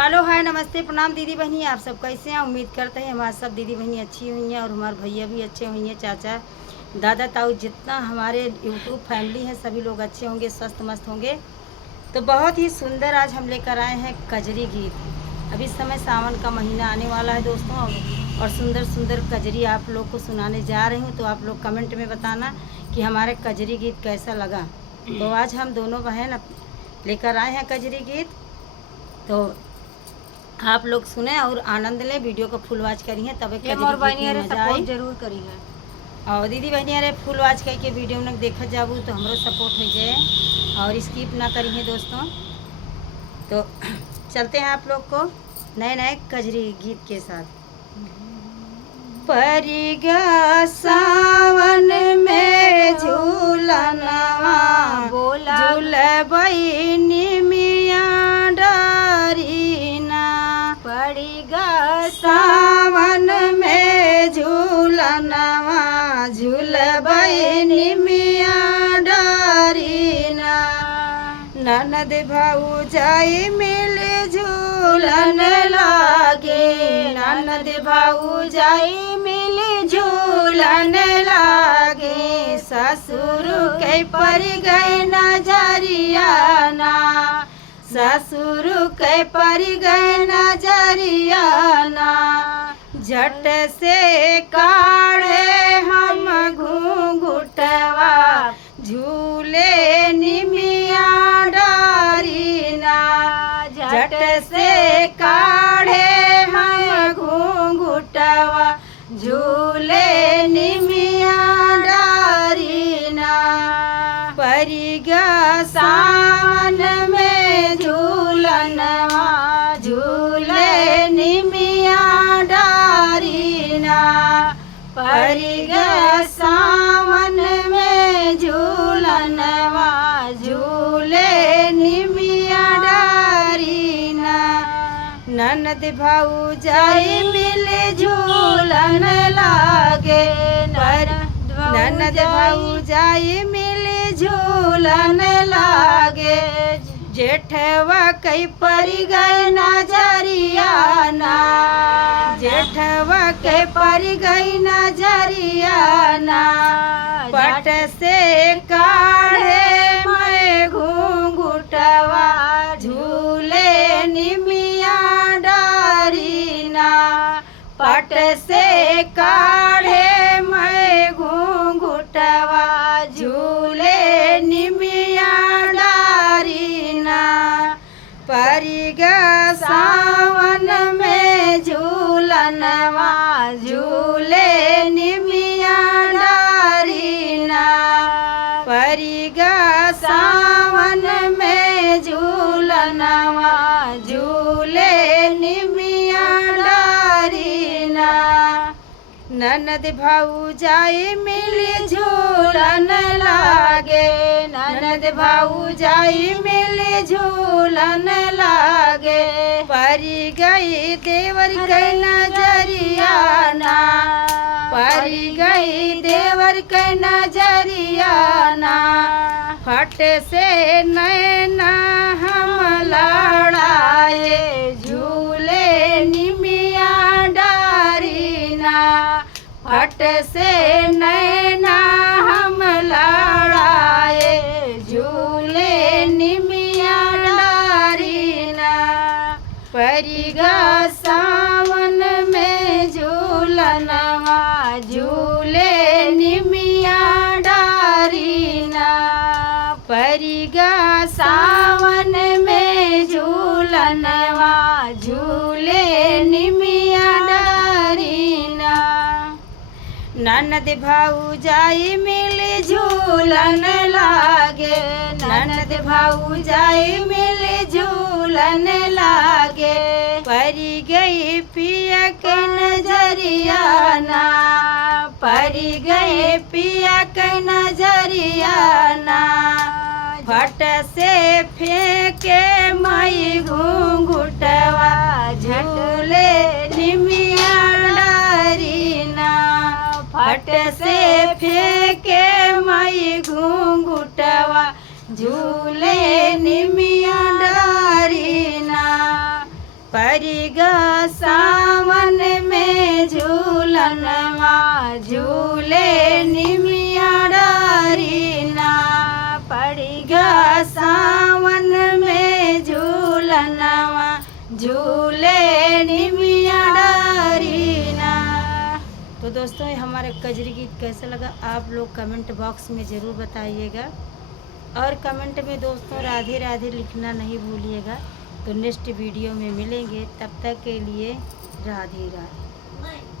Hello hi नमस्ते प्रणाम दीदी बहनी, आप सब कैसे हैं। उम्मीद करते हैं हमारे सब दीदी बहनी अच्छी हुई हैं और हमारे भैया भी अच्छे हुई हैं, चाचा दादा ताऊ जितना हमारे यूट्यूब फैमिली है सभी लोग अच्छे होंगे, स्वस्थ मस्त होंगे। तो बहुत ही सुंदर आज हम लेकर आए हैं कजरी गीत। अभी इस समय सावन का महीना आने वाला है दोस्तों, और सुंदर सुंदर कजरी आप लोग को सुनाने जा रही हूँ। तो आप लोग कमेंट में बताना कि हमारे कजरी गीत कैसा लगा। तो आज हम दोनों बहन लेकर आए हैं कजरी गीत, तो आप लोग सुने और आनंद लें। वीडियो को फुल वॉच करिए तब मजा आई, जरूर करी है। और दीदी बहनी अरे फुल वॉच करके वीडियो में देखा जाबू तो हमरो सपोर्ट हो जाए और स्किप ना करिए दोस्तों। तो चलते हैं आप लोग को नए नए कजरी गीत के साथ। परिगा सावन में झूलनवा बोला झूलबई निमिया डरीना। पड़ीगा सावन में झूलनवा झूलबई निमिया डरीना। ननद भौजाई मिले झूलन लागे, ननद भौजाई मिले झूलन लागे। ससुर के पर गए नजरियाना, ससुर के पर गए नजरियाना। झट से काढ़े हम घूंघटवा झूले निमिया डरीना। झट से काढ़े हम घूंघटवा झूले निमिया डरीना। परिगा सावन में झूलनवा झूले निमिया डरीना। परिगा सावन में झूलनवा झूले निमिया डरीना। ननद भौजाई मिले झूलन लागे, ननद भौजाई मिले झूलन लागे। जेठवा कई पर गए नजरियाना, जेठवा के पर गई नजरियाना। पट से काढ़े मैं घूंघटवा झूले निमिया डरीना। पट से काढ़े मैं घूंघटवा झूले निमिया डरीना। परिगा सावन में झूलनवा झूले निमिया डरीना। परिगा सावन में झूलनवा झूले निमिया डरीना। ननद भौजाई मिली झूलन लागे, ननद भौजाई मिली झूलन लागे। परी गई देवर के नजरियाना, परी गई देवर के नजरियाना। फट से नैना हम लड़ाए झूले निमिया डरीना। फट से नैना हम लड़ाए झूले निमिया डरीना। परिगा सावन में झूलनवा झूले निमिया डरीना। परिगा सावन में झूलनवा झूले निमिया डरीना। ननद भौजाई मिले झूलन लागे, ननद भौजाई मिले झूलन लागे। परी गई पिया के नजरियाना, परी गई पिया के नजरियाना। फट से फेंके मई घूंघटवा झूले निमिया डरीना। फट से फेंके मई घूंघटवा झूले निमिया डरीना। पड़ेगा सावन में झूलनवा झूले निमिया डरीना पड़ेगा सावन में झूलनवा झूले निमिया डरीना। तो दोस्तों ये हमारा कजरी गीत कैसा लगा आप लोग कमेंट बॉक्स में ज़रूर बताइएगा, और कमेंट में दोस्तों राधे राधे लिखना नहीं भूलिएगा। तो नेक्स्ट वीडियो में मिलेंगे, तब तक के लिए राधे राधे।